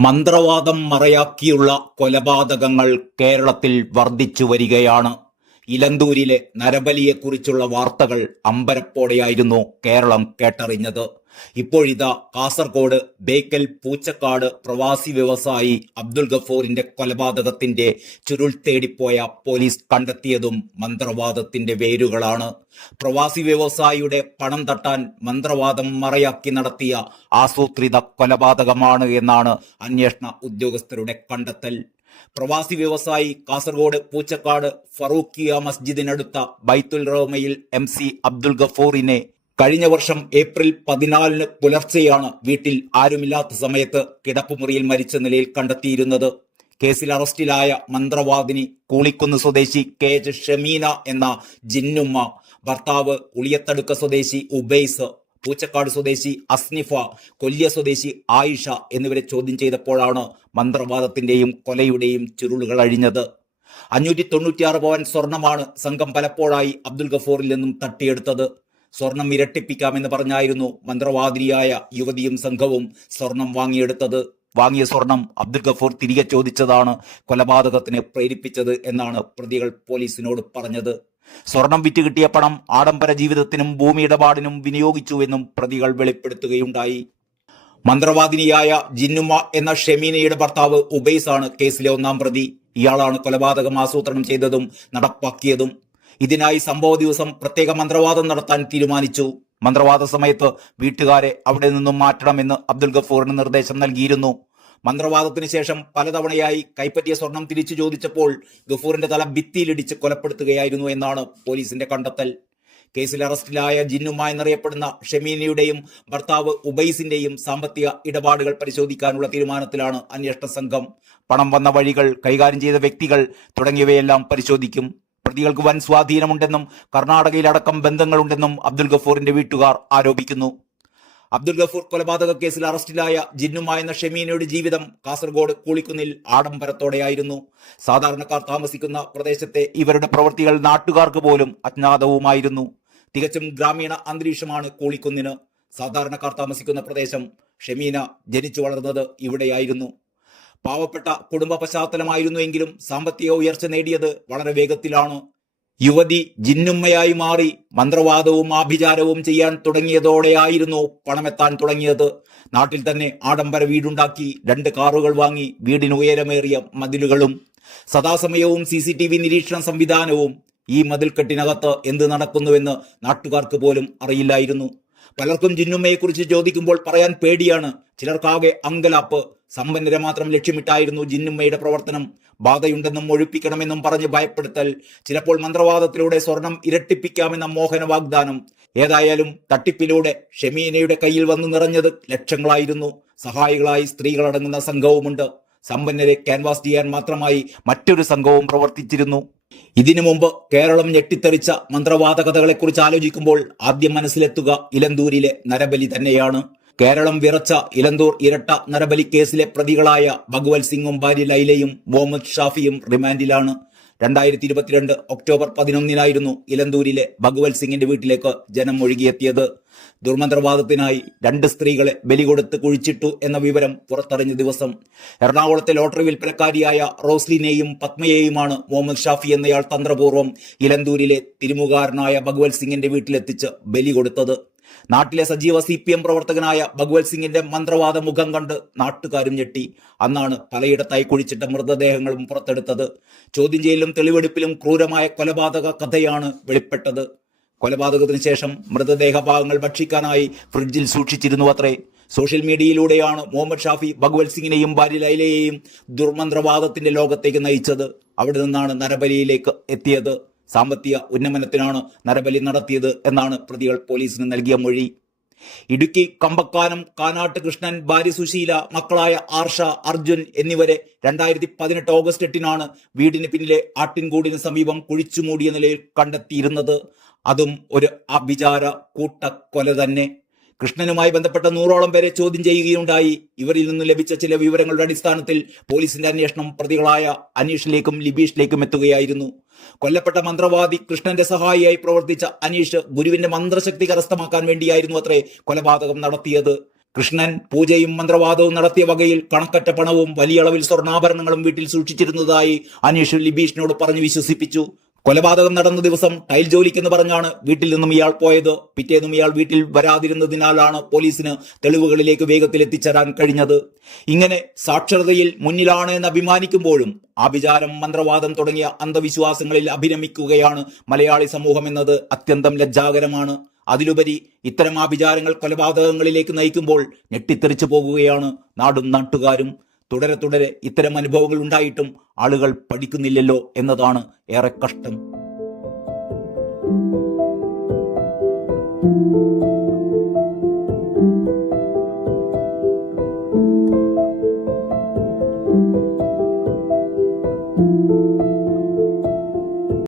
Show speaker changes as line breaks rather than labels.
മന്ത്രവാദം മറയാക്കിയുള്ള കൊലപാതകങ്ങൾ കേരളത്തിൽ വർദ്ധിച്ചു വരികയാണ്. ഇലന്തൂരിലെ നരബലിയെക്കുറിച്ചുള്ള വാർത്തകൾ അമ്പരപ്പോടെയായിരുന്നു കേരളം കേട്ടറിഞ്ഞത്. ഇപ്പോഴിതാ കാസർഗോഡ് ബേക്കൽ പൂച്ചക്കാട് പ്രവാസി വ്യവസായി അബ്ദുൾ ഗഫൂറിന്റെ കൊലപാതകത്തിന്റെ ചുരുൾ തേടിപ്പോയ പോലീസ് കണ്ടെത്തിയതും മന്ത്രവാദത്തിന്റെ വേരുകളാണ്. പ്രവാസി വ്യവസായിയുടെ പണം തട്ടാൻ മന്ത്രവാദം മറയാക്കി നടത്തിയ ആസൂത്രിത കൊലപാതകമാണ് എന്നാണ് അന്വേഷണ ഉദ്യോഗസ്ഥരുടെ കണ്ടെത്തൽ. പ്രവാസി വ്യവസായി കാസർഗോഡ് പൂച്ചക്കാട് ഫറൂഖിയ മസ്ജിദിനടുത്ത ബൈത്തുൽ റോമയിൽ എം സി അബ്ദുൽ ഗഫൂറിനെ കഴിഞ്ഞ വർഷം ഏപ്രിൽ പതിനാലിന് പുലർച്ചെയാണ് വീട്ടിൽ ആരുമില്ലാത്ത സമയത്ത് കിടപ്പുമുറിയിൽ മരിച്ച നിലയിൽ കണ്ടെത്തിയിരുന്നത്. കേസിൽ അറസ്റ്റിലായ മന്ത്രവാദിനി കൂളിക്കുന്ന് സ്വദേശി കെ എച്ച് ഷമീന എന്ന ജിന്നുമ്മ ഭർത്താവ് ഉളിയത്തടുക്ക സ്വദേശി ഉബൈസ് പൂച്ചക്കാട് സ്വദേശി അസ്നിഫ കൊല്ലിയ സ്വദേശി ആയിഷ എന്നിവരെ ചോദ്യം ചെയ്തപ്പോഴാണ് മന്ത്രവാദത്തിന്റെയും കൊലയുടെയും ചുരുളുകൾ അഴിഞ്ഞത്. അഞ്ഞൂറ്റി തൊണ്ണൂറ്റിയാറ് പവൻ സ്വർണമാണ് സംഘം പലപ്പോഴായി അബ്ദുൽ ഗഫൂറിൽ നിന്നും തട്ടിയെടുത്തത്. സ്വർണം ഇരട്ടിപ്പിക്കാമെന്ന് പറഞ്ഞായിരുന്നു മന്ത്രവാദിനിയായ യുവതിയും സംഘവും സ്വർണം വാങ്ങിയെടുത്തത്. വാങ്ങിയ സ്വർണം അബ്ദുൽ ഗഫൂർ തിരികെ ചോദിച്ചതാണ് കൊലപാതകത്തിന് പ്രേരിപ്പിച്ചത് എന്നാണ് പ്രതികൾ പോലീസിനോട് പറഞ്ഞത്. സ്വർണം വിറ്റ് കിട്ടിയ പണം ആഡംബര ജീവിതത്തിനും ഭൂമി ഇടപാടിനും വിനിയോഗിച്ചുവെന്നും പ്രതികൾ വെളിപ്പെടുത്തുകയുണ്ടായി. മന്ത്രവാദിനിയായ ജിന്നുമ എന്ന ഷെമീനയുടെ ഭർത്താവ് ഉബൈസ് ആണ് കേസിലെ ഒന്നാം പ്രതി. ഇയാളാണ് കൊലപാതകം ആസൂത്രണം ചെയ്തതും നടപ്പാക്കിയതും. ഇതിനായി സംഭവ ദിവസം പ്രത്യേക മന്ത്രവാദം നടത്താൻ തീരുമാനിച്ചു. മന്ത്രവാദ സമയത്ത് വീട്ടുകാരെ അവിടെ നിന്നും മാറ്റണമെന്ന് അബ്ദുൽ ഗഫൂറിന് നിർദ്ദേശം നൽകിയിരുന്നു. മന്ത്രവാദത്തിന് ശേഷം പലതവണയായി കൈപ്പറ്റിയ സ്വർണം തിരിച്ചു ചോദിച്ചപ്പോൾ ഗഫൂറിന്റെ തല ഭിത്തിയിലിടിച്ച് കൊലപ്പെടുത്തുകയായിരുന്നു എന്നാണ് പോലീസിന്റെ കണ്ടെത്തൽ. കേസിൽ അറസ്റ്റിലായ ജിന്നുമായി എന്നറിയപ്പെടുന്ന ഷെമീനയുടെയും ഭർത്താവ് ഉബൈസിന്റെയും സാമ്പത്തിക ഇടപാടുകൾ പരിശോധിക്കാനുള്ള തീരുമാനത്തിലാണ് അന്വേഷണ സംഘം. പണം വന്ന വഴികൾ കൈകാര്യം ചെയ്ത വ്യക്തികൾ തുടങ്ങിയവയെല്ലാം പരിശോധിക്കും. പ്രതികൾക്ക് വൻ സ്വാധീനമുണ്ടെന്നും കർണാടകയിലടക്കം ബന്ധങ്ങളുണ്ടെന്നും അബ്ദുൽ ഗഫൂറിന്റെ വീട്ടുകാർ ആരോപിക്കുന്നു. അബ്ദുൽ ഗഫൂർ കൊലപാതക കേസിൽ അറസ്റ്റിലായ ജിന്നുമായെന്ന ഷെമീനയുടെ ജീവിതം കാസർഗോഡ് കൂളിക്കുന്നിൽ ആഡംബരത്തോടെയായിരുന്നു. സാധാരണക്കാർ താമസിക്കുന്ന പ്രദേശത്തെ ഇവരുടെ പ്രവൃത്തികൾ നാട്ടുകാർക്ക് പോലും അജ്ഞാതവുമായിരുന്നു. തികച്ചും ഗ്രാമീണ അന്തരീക്ഷമാണ് കൂളിക്കുന്നിന്. സാധാരണക്കാർ താമസിക്കുന്ന പ്രദേശം ഷെമീന ജനിച്ചു വളർന്നത് ഇവിടെയായിരുന്നു. പാവപ്പെട്ട കുടുംബ പശ്ചാത്തലമായിരുന്നുവെങ്കിലും സാമ്പത്തിക ഉയർച്ച നേടിയത് വളരെ വേഗത്തിലാണ്. യുവതി ജിന്നുമ്മയായി മാറി മന്ത്രവാദവും ആഭിചാരവും ചെയ്യാൻ തുടങ്ങിയതോടെയായിരുന്നു പണമെത്താൻ തുടങ്ങിയത്. നാട്ടിൽ തന്നെ ആഡംബര വീടുണ്ടാക്കി രണ്ട് കാറുകൾ വാങ്ങി വീടിന് ഉയരമേറിയ മതിലുകളും സദാസമയവും സി സി ടി വി നിരീക്ഷണ സംവിധാനവും ഈ മതിൽക്കെട്ടിനകത്ത് എന്ത് നടക്കുന്നുവെന്ന് നാട്ടുകാർക്ക് പോലും അറിയില്ലായിരുന്നു. പലർക്കും ജിന്നുമ്മയെക്കുറിച്ച് ചോദിക്കുമ്പോൾ പറയാൻ പേടിയാണ്. ചിലർക്കാകെ അങ്കലാപ്പ് സമ്പന്നരെ മാത്രം ലക്ഷ്യമിട്ടായിരുന്നു ജിന്നുമ്മയുടെ പ്രവർത്തനം. ബാധയുണ്ടെന്നും ഒഴിപ്പിക്കണമെന്നും പറഞ്ഞ് ഭയപ്പെടുത്തൽ. ചിലപ്പോൾ മന്ത്രവാദത്തിലൂടെ സ്വർണം ഇരട്ടിപ്പിക്കാമെന്ന മോഹന വാഗ്ദാനം ഏതായാലും തട്ടിപ്പിലൂടെ ഷെമീനയുടെ കയ്യിൽ വന്നു നിറഞ്ഞത് ലക്ഷങ്ങളായിരുന്നു. സഹായികളായി സ്ത്രീകളടങ്ങുന്ന സംഘവുമുണ്ട്. സമ്പന്നരെ ക്യാൻവാസ് ചെയ്യാൻ മാത്രമായി മറ്റൊരു സംഘവും പ്രവർത്തിച്ചിരുന്നു. ഇതിനു മുമ്പ് കേരളം ഞെട്ടിത്തെറിച്ച മന്ത്രവാദ കഥകളെക്കുറിച്ച് ആലോചിക്കുമ്പോൾ ആദ്യം മനസ്സിലെത്തുക ഇലന്തൂരിലെ നരബലി തന്നെയാണ്. കേരളം വിറച്ച ഇലന്തൂർ ഇരട്ട നരബലി കേസിലെ പ്രതികളായ ഭഗവത് സിംഗും ഭാര്യ ലൈലയും മുഹമ്മദ് ഷാഫിയും റിമാൻഡിലാണ്. രണ്ടായിരത്തി ഇരുപത്തിരണ്ട് ഒക്ടോബർ പതിനൊന്നിനായിരുന്നു ഇലന്തൂരിലെ ഭഗവത് സിംഗിന്റെ വീട്ടിലേക്ക് ജനം ഒഴുകിയെത്തിയത്. ദുർമന്ത്രവാദത്തിനായി രണ്ട് സ്ത്രീകളെ ബലി കൊടുത്ത് കുഴിച്ചിട്ടു എന്ന വിവരം പുറത്തറിഞ്ഞ ദിവസം എറണാകുളത്തെ ലോട്ടറി വിൽപ്പനക്കാരിയായ റോസ്ലിനെയും പത്മയെയുമാണ് മുഹമ്മദ് ഷാഫി എന്നയാൾ തന്ത്രപൂർവം ഇലന്തൂരിലെ തിരുമുകാരനായ ഭഗവത് സിംഗിന്റെ വീട്ടിലെത്തിച്ച് ബലി കൊടുത്തത് നാട്ടിലെ സജീവ സി പി എം പ്രവർത്തകനായ ഭഗവത് സിംഗിന്റെ മന്ത്രവാദ മുഖം കണ്ട് നാട്ടുകാരും ഞെട്ടി. അന്നാണ് പലയിടത്തായി കുഴിച്ചിട്ട മൃതദേഹങ്ങളും പുറത്തെടുത്തത്. ചോദ്യം ചെയ്യലും തെളിവെടുപ്പിലും ക്രൂരമായ കൊലപാതക കഥയാണ് വെളിപ്പെട്ടത്. കൊലപാതകത്തിന് ശേഷം മൃതദേഹ ഭാഗങ്ങൾ ഭക്ഷിക്കാനായി ഫ്രിഡ്ജിൽ സൂക്ഷിച്ചിരുന്നു അത്രേ. സോഷ്യൽ മീഡിയയിലൂടെയാണ് മുഹമ്മദ് ഷാഫി ഭഗവത് സിംഗിനെയും ഭാര്യ ലൈലയെയും ദുർമന്ത്രവാദത്തിന്റെ ലോകത്തേക്ക് നയിച്ചത്. അവിടെ നിന്നാണ് നരബലിയിലേക്ക് എത്തിയത്. സാമ്പത്തിക ഉന്നമനത്തിനാണ് നരബലി നടത്തിയത് എന്നാണ് പ്രതികൾ പോലീസിന് നൽകിയ മൊഴി. ഇടുക്കി കമ്പക്കാനം കാനാട്ട് കൃഷ്ണൻ ഭാര്യ സുശീല മക്കളായ ആർഷ അർജുൻ എന്നിവരെ രണ്ടായിരത്തി പതിനെട്ട് ഓഗസ്റ്റ് എട്ടിനാണ് വീടിന് പിന്നിലെ ആട്ടിൻകൂടിന് സമീപം കുഴിച്ചുമൂടിയ നിലയിൽ കണ്ടെത്തിയിരുന്നത്. അതും ഒരു അഭിചാര കൂട്ടക്കൊല തന്നെ. കൃഷ്ണനുമായി ബന്ധപ്പെട്ട നൂറോളം പേരെ ചോദ്യം ചെയ്യുകയുണ്ടായി. ഇവരിൽ നിന്ന് ലഭിച്ച ചില വിവരങ്ങളുടെ അടിസ്ഥാനത്തിൽ പോലീസിന്റെ അന്വേഷണം പ്രതികളായ അനീഷിലേക്കും ലിബീഷിലേക്കും എത്തുകയായിരുന്നു. കൊല്ലപ്പെട്ട മന്ത്രവാദി കൃഷ്ണന്റെ സഹായിയായി പ്രവർത്തിച്ച അനീഷ് ഗുരുവിന്റെ മന്ത്രശക്തി കരസ്ഥമാക്കാൻ വേണ്ടിയായിരുന്നു അത്രേ കൊലപാതകം നടത്തിയത്. കൃഷ്ണൻ പൂജയും മന്ത്രവാദവും നടത്തിയ വകയിൽ കണക്കറ്റ പണവും വലിയ അളവിൽ സ്വർണാഭരണങ്ങളും വീട്ടിൽ സൂക്ഷിച്ചിരുന്നതായി അനീഷ് ലിബീഷിനോട് പറഞ്ഞു വിശ്വസിപ്പിച്ചു. കൊലപാതകം നടന്ന ദിവസം ടൈൽ ജോലിക്കെന്ന് പറഞ്ഞാണ് വീട്ടിൽ നിന്നും ഇയാൾ പോയത്. പിറ്റേന്നും ഇയാൾ വീട്ടിൽ വരാതിരുന്നതിനാലാണ് പോലീസിന് തെളിവുകളിലേക്ക് വേഗത്തിൽ എത്തിച്ചേരാൻ കഴിഞ്ഞത്. ഇങ്ങനെ സാക്ഷരതയിൽ മുന്നിലാണ് എന്ന് അഭിമാനിക്കുമ്പോഴും ആഭിചാരം മന്ത്രവാദം തുടങ്ങിയ അന്ധവിശ്വാസങ്ങളിൽ അഭിരമിക്കുകയാണ് മലയാളി സമൂഹം എന്നത് അത്യന്തം ലജ്ജാകരമാണ്. അതിലുപരി ഇത്തരം ആഭിചാരങ്ങൾ കൊലപാതകങ്ങളിലേക്ക് നയിക്കുമ്പോൾ ഞെട്ടിത്തെറിച്ചു പോകുകയാണ് നാടും നാട്ടുകാരും. തുടരെ തുടരെ ഇത്തരം അനുഭവങ്ങൾ ഉണ്ടായിട്ടും ആളുകൾ പഠിക്കുന്നില്ലല്ലോ എന്നതാണ് ഏറെ കഷ്ടം.